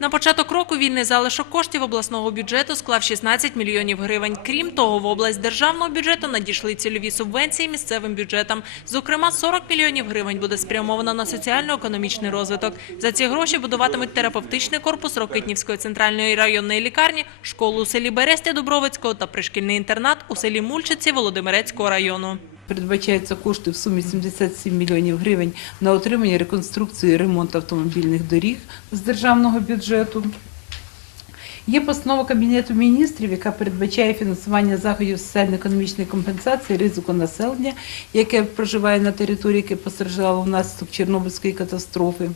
На початок року вільний залишок коштів обласного бюджету склав 16 мільйонів гривень. Крім того, в область державного бюджету надійшли цільові субвенції місцевим бюджетам. Зокрема, 40 мільйонів гривень буде спрямовано на соціально-економічний розвиток. За ці гроші будуватимуть терапевтичний корпус Рокитнівської центральної районної лікарні, школу у селі Берестя Дубровицького та пришкільний інтернат у селі Мульчиці Володимирецького району. Передбачаються кошти в сумі 77 мільйонів гривень на отримання, реконструкцію і ремонт автомобільних доріг з державного бюджету. Є постанова Кабінету міністрів, яка передбачає фінансування заходів соціально-економічної компенсації ризику населення, яке проживає на території, яке постраждало внаслідок Чорнобильської катастрофи.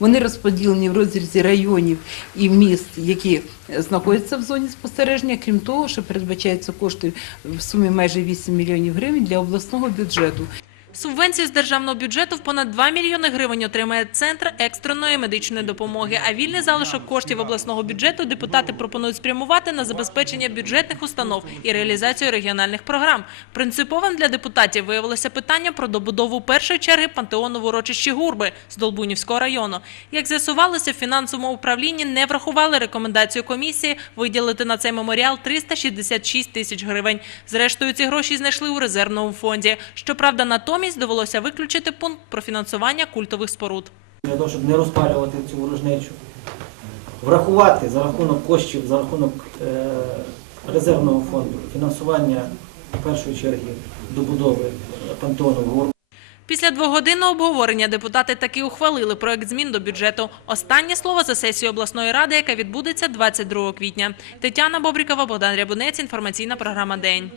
Вони розподілені в розрізі районів і міст, які знаходяться в зоні спостереження. Крім того, що передбачаються кошти в сумі майже 8 мільйонів гривень для обласного бюджету. Субвенцію з державного бюджету в понад 2 мільйони гривень отримає Центр екстреної медичної допомоги, а вільний залишок коштів обласного бюджету депутати пропонують спрямувати на забезпечення бюджетних установ і реалізацію регіональних програм. Принциповим для депутатів виявилося питання про добудову першої черги пантеону в урочищі Гурби з Долбунівського району. Як з'ясувалося, в фінансовому управлінні не врахували рекомендацію комісії виділити на цей меморіал 366 тисяч гривень. Зрештою, ці гроші знайшли у резервному фонді. Щоправда, натомість довелося виключити пункт про фінансування культових споруд. для того, щоб не розпалювати цю ворожнечу, врахувати за рахунок коштів, за рахунок е, резервного фонду фінансування в першої черги добудови е, пантеону в Після двогодинного обговорення депутати таки ухвалили проект змін до бюджету. Останнє слово за сесію обласної ради, яка відбудеться 22 квітня. Тетяна Бобрікова, Богдан Рябунець. Інформаційна програма День.